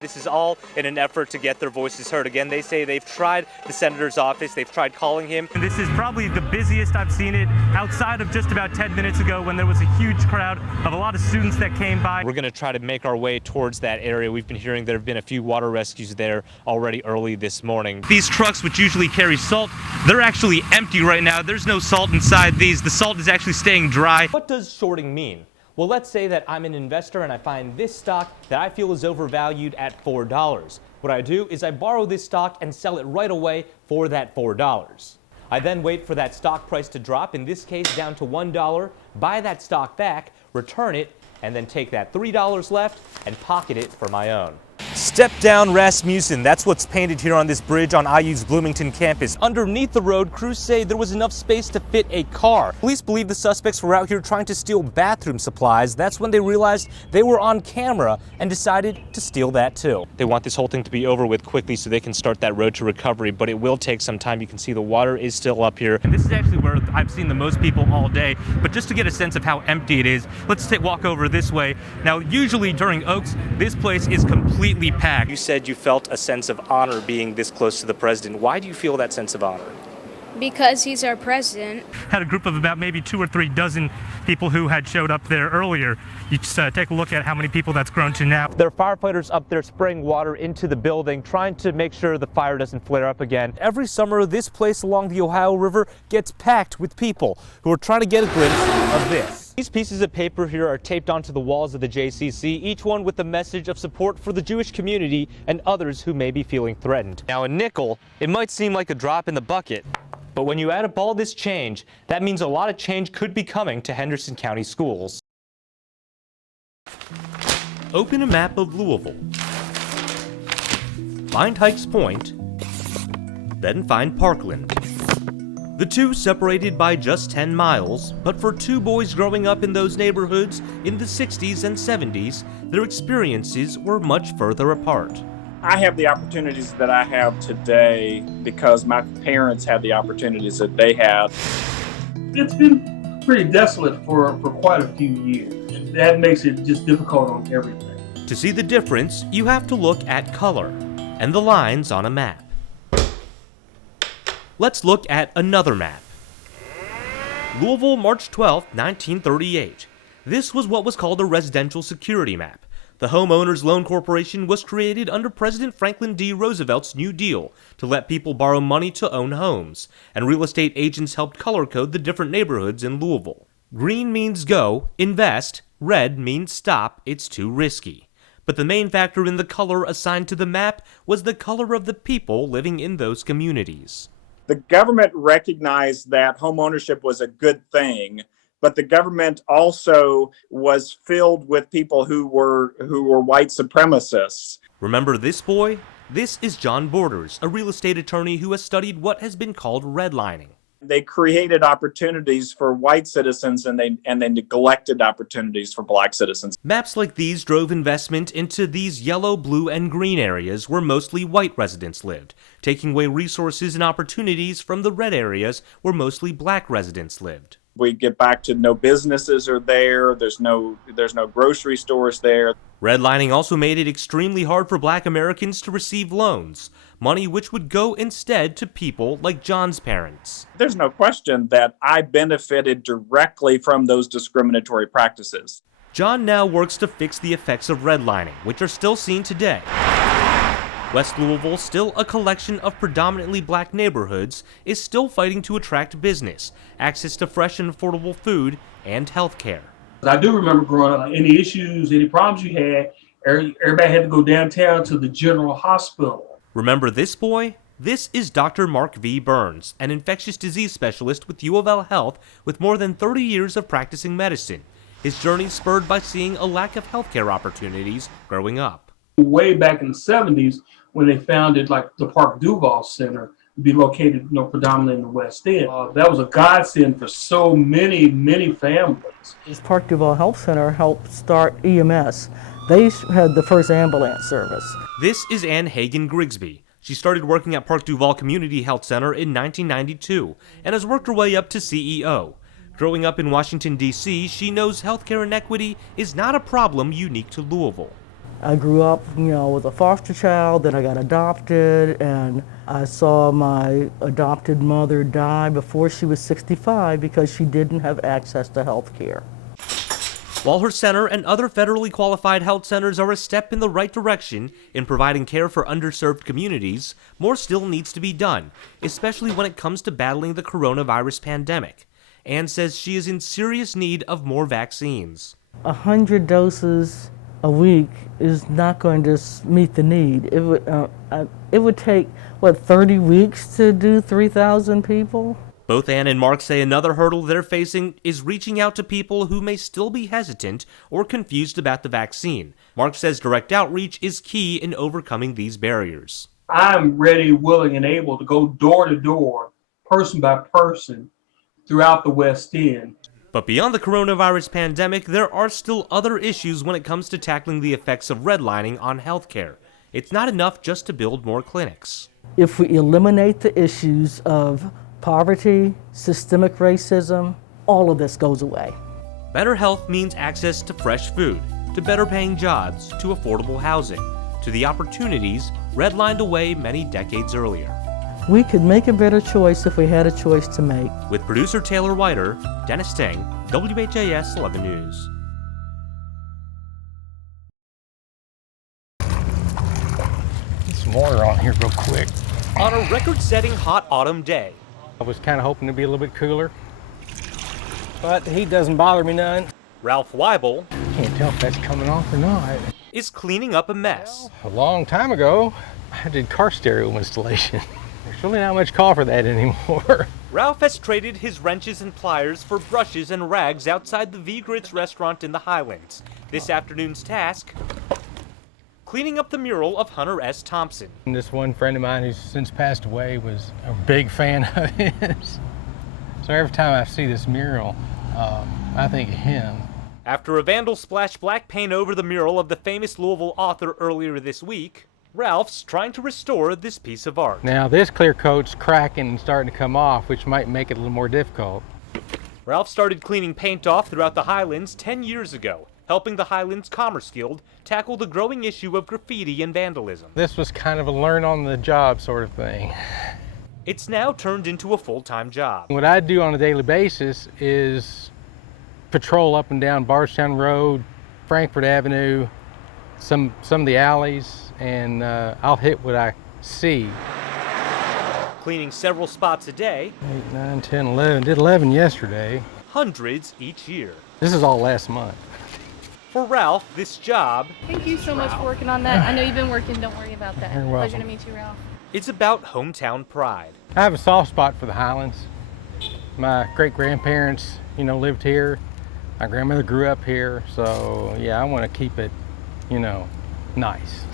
This is all in an effort to get their voices heard. Again, they say they've tried the senator's office, they've tried calling him. And this is probably the busiest I've seen it outside of just about 10 minutes ago when there was a huge crowd of a lot of students that came by. We're going to try to make our way towards that area. We've been hearing there have been a few water rescues there already early this morning. These trucks, which usually carry salt, they're actually empty right now. There's no salt inside these. The salt is actually staying dry. What does shorting mean? Well, let's say that I'm an investor and I find this stock that I feel is overvalued at $4. What I do is I borrow this stock and sell it right away for that $4. I then wait for that stock price to drop, in this case down to $1, buy that stock back, return it, and then take that $3 left and pocket it for my own. Step down Rasmussen, that's what's painted here on this bridge on IU's Bloomington campus. Underneath the road, crews say there was enough space to fit a car. Police believe the suspects were out here trying to steal bathroom supplies. That's when they realized they were on camera and decided to steal that too. They want this whole thing to be over with quickly so they can start that road to recovery, but it will take some time. You can see the water is still up here. And this is actually where I've seen the most people all day, but just to get a sense of how empty it is, let's walk over this way. Now, usually during Oaks, this place is completely packed. You said you felt a sense of honor being this close to the president. Why do you feel that sense of honor? Because he's our president. Had a group of about maybe 2 or 3 dozen people who had showed up there earlier. You just take a look at how many people that's grown to now. There are firefighters up there spraying water into the building, trying to make sure the fire doesn't flare up again. Every summer, this place along the Ohio River gets packed with people who are trying to get a glimpse of this. These pieces of paper here are taped onto the walls of the JCC, each one with a message of support for the Jewish community and others who may be feeling threatened. Now, a nickel, it might seem like a drop in the bucket, but when you add up all this change, that means a lot of change could be coming to Henderson County schools. Open a map of Louisville. Find Hikes Point, then find Parkland. The two separated by just 10 miles, but for 2 boys growing up in those neighborhoods in the 60s and 70s, their experiences were much further apart. I have the opportunities that I have today because my parents had the opportunities that they had. It's been pretty desolate for quite a few years. And that makes it just difficult on everything. To see the difference, you have to look at color and the lines on a map. Let's look at another map. Louisville, March 12, 1938. This was what was called a residential security map. The Homeowners Loan Corporation was created under President Franklin D. Roosevelt's New Deal to let people borrow money to own homes, and real estate agents helped color code the different neighborhoods in Louisville. Green means go, invest. Red means stop, it's too risky. But the main factor in the color assigned to the map was the color of the people living in those communities. The government recognized that homeownership was a good thing, but the government also was filled with people who were white supremacists. Remember this boy? This is John Borders, a real estate attorney who has studied what has been called redlining. They created opportunities for white citizens and they neglected opportunities for black citizens. Maps like these drove investment into these yellow, blue, and green areas where mostly white residents lived, taking away resources and opportunities from the red areas where mostly black residents lived. We get back to no businesses are there, there's no grocery stores there. Redlining also made it extremely hard for black Americans to receive loans, money which would go instead to people like John's parents. There's no question that I benefited directly from those discriminatory practices. John now works to fix the effects of redlining, which are still seen today. West Louisville, still a collection of predominantly black neighborhoods, is still fighting to attract business, access to fresh and affordable food, and health care. I do remember growing up, any issues, any problems you had, everybody had to go downtown to the general hospital. Remember this boy? This is Dr. Mark V. Burns, an infectious disease specialist with U of L Health with more than 30 years of practicing medicine. His journey spurred by seeing a lack of healthcare opportunities growing up. Way back in the 70s, when they founded like the Park Duval Center, to be located predominantly in the West End. That was a godsend for so many families. This Park Duval Health Center helped start EMS. They had the first ambulance service. This is Ann Hagen Grigsby. She started working at Park Duval Community Health Center in 1992 and has worked her way up to CEO. Growing up in Washington, D.C., she knows healthcare inequity is not a problem unique to Louisville. I grew up, with a foster child, then I got adopted, and I saw my adopted mother die before she was 65 because she didn't have access to health care. While her center and other federally qualified health centers are a step in the right direction in providing care for underserved communities, more still needs to be done, especially when it comes to battling the coronavirus pandemic. Ann says she is in serious need of more vaccines. 100 doses a week is not going to meet the need. It would take, 30 weeks to do 3,000 people? Both Ann and Mark say another hurdle they're facing is reaching out to people who may still be hesitant or confused about the vaccine. Mark says direct outreach is key in overcoming these barriers. I'm ready, willing, and able to go door to door, person by person, throughout the West End. But beyond the coronavirus pandemic, there are still other issues when it comes to tackling the effects of redlining on healthcare. It's not enough just to build more clinics. If we eliminate the issues of poverty, systemic racism, all of this goes away. Better health means access to fresh food, to better paying jobs, to affordable housing, to the opportunities redlined away many decades earlier. We could make a better choice if we had a choice to make. With producer Taylor Whiter, Dennis Ting, WHAS 11 News. Get some water on here real quick. On a record-setting hot autumn day, I was kind of hoping to be a little bit cooler, but the heat doesn't bother me none. Ralph Weibel Can't tell if that's coming off or not. is cleaning up a mess. A long time ago, I did car stereo installation. There's really not much call for that anymore. Ralph has traded his wrenches and pliers for brushes and rags outside the V-Grits restaurant in the Highlands. This afternoon's task, cleaning up the mural of Hunter S. Thompson. And this one friend of mine who's since passed away was a big fan of his. So every time I see this mural, I think of him. After a vandal splashed black paint over the mural of the famous Louisville author earlier this week, Ralph's trying to restore this piece of art. Now this clear coat's cracking and starting to come off, which might make it a little more difficult. Ralph started cleaning paint off throughout the Highlands 10 years ago, helping the Highlands Commerce Guild tackle the growing issue of graffiti and vandalism. This was kind of a learn on the job sort of thing. It's now turned into a full-time job. What I do on a daily basis is patrol up and down Bardstown Road, Frankfort Avenue, some of the alleys, and I'll hit what I see. Cleaning several spots a day, 8, 9, 10, 11. Did 11 yesterday. hundreds each year. This is all last month. For Ralph, this job Thank you so much for working on that. I know you've been working. Don't worry about that. You're Pleasure welcome. to meet you, Ralph. is about hometown pride. I have a soft spot for the Highlands. My great-grandparents, lived here. My grandmother grew up here, so yeah, I want to keep it, nice.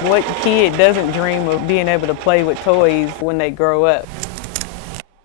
What kid doesn't dream of being able to play with toys when they grow up?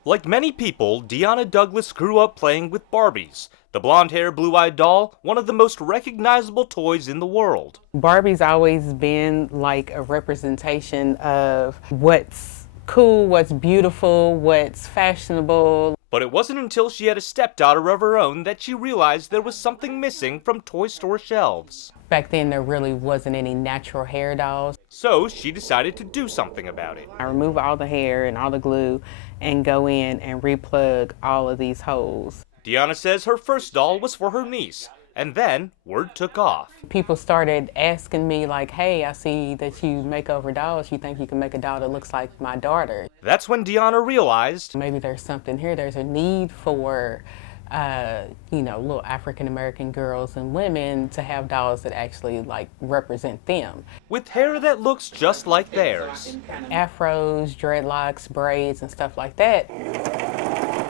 Like many people, Deanna Douglas grew up playing with Barbies, the blonde-haired, blue-eyed doll, one of the most recognizable toys in the world. Barbie's always been like a representation of what's cool, what's beautiful, what's fashionable. But it wasn't until she had a stepdaughter of her own that she realized there was something missing from toy store shelves. Back then there really wasn't any natural hair dolls. So she decided to do something about it. I remove all the hair and all the glue and go in and replug all of these holes. Deanna says her first doll was for her niece, and then word took off. People started asking me like, hey, I see that you make over dolls. You think you can make a doll that looks like my daughter? That's when Deanna realized Maybe there's something here. There's a need for, little African-American girls and women to have dolls that actually represent them. with hair that looks just like theirs. Afros, dreadlocks, braids, and stuff like that.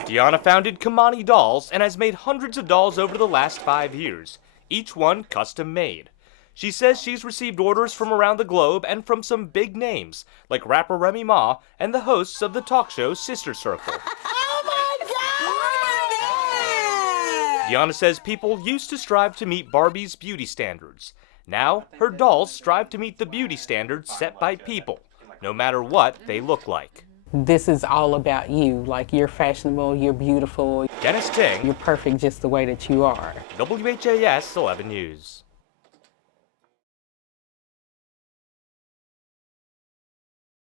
Deanna founded Kamani Dolls and has made hundreds of dolls over the last 5 years, each one custom made. She says she's received orders from around the globe and from some big names, like rapper Remy Ma and the hosts of the talk show Sister Circle. Deanna says people used to strive to meet Barbie's beauty standards. Now, her dolls strive to meet the beauty standards set by people, no matter what they look like. this is all about you. Like, you're fashionable, you're beautiful, Dennis Ting, you're perfect just the way that you are. WHAS 11 News.